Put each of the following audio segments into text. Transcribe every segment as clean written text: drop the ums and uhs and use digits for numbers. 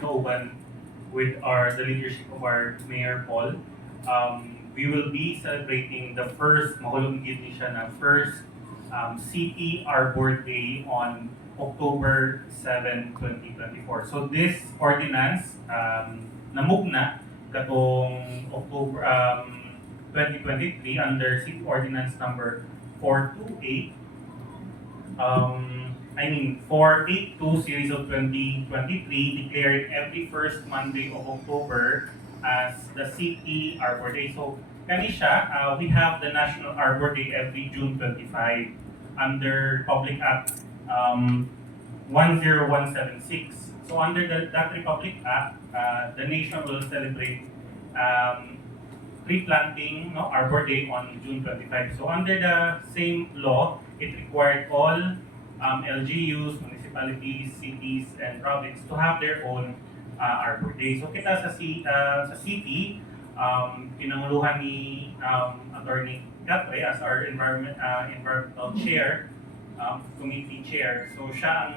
Open with the leadership of our Mayor Paul. We will be celebrating the first, mahulunggit ni siya na first City Arbor Day on October 7, 2024. So this ordinance namugna katong October 2023 under City Ordinance number 428 482 series of 2023 declared every first Monday of October as the City Arbor Day. So kani siya, we have the National Arbor Day every June 25 under Public Act 10176. So under that Republic Act, the nation will celebrate tree planting, Arbor Day on June 25. So under the same law, it required all LGUs, municipalities, cities, and provinces to have their own Arbor Day. So kita sa city, pinanguluhan ni Attorney Catray as our environmental chair, committee chair. So siya ang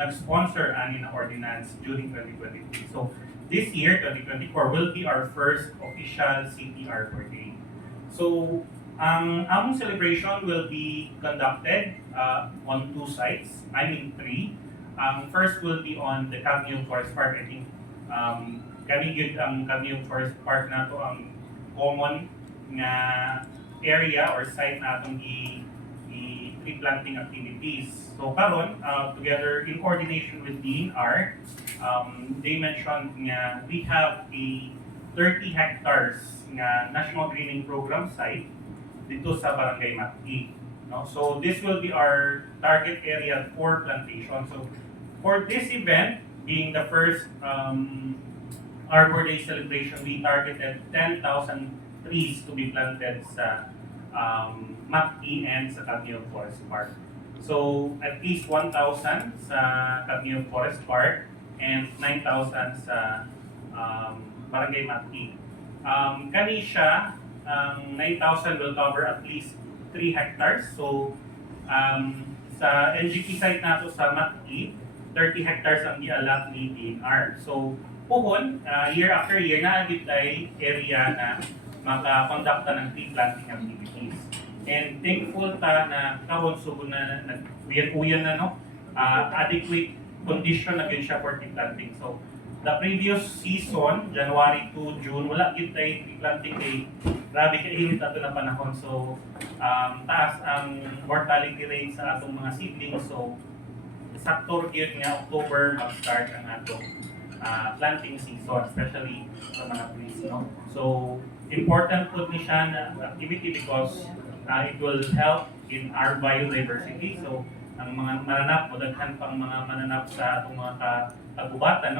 nag-sponsor ani na ordinance during 2023. So this year, 2024, will be our first official City Arbor Day. So ang among celebration will be conducted on two sites, three. First will be on the Camille Forest Park. I think kami gyud ang Camille Forest Park na to ang common nga area or site na atong tree planting activities. So karon, together in coordination with DNR, they mentioned nga we have a 30 hectares nga National Greening Program site dito sa Barangay Mati. No? So this will be our target area for plantation. So for this event, being the first Arbor Day celebration, we targeted 10,000 trees to be planted sa Mati and sa Camille Forest Park. So at least 1,000 sa Camille Forest Park and 9,000 sa Barangay Mati. Kani siya, 9,000 will cover at least 3 hectares. So sa NGP site nato sa Mati, 30 hectares ang i-allot ni DNR. So puhon, year after year, naagit ay area na maka-conducta ng tree planting activities. And thankful ta na karon subon na nag-uyan na adequate condition na gyud siya for tree planting. So the previous season, January to June, wala gyud tay tree planting kay grabe kay init ato na panahon. So taas ang mortality rate sa atong mga seedlings. So sakto gyud nga October mag-start ang atong planting season, especially sa mga trees. So important po ni siya na activity because it will help in our biodiversity. So ang mga mananap, daghan pang mga mananap sa atong mga kagubatan,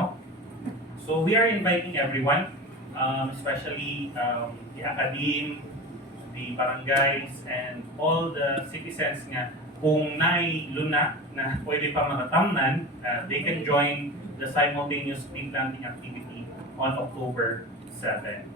So we are inviting everyone, especially the academe, the barangays, and all the citizens nga kung naay luna na pwede pa makatamnan, they can join the simultaneous tree planting activity on October 7.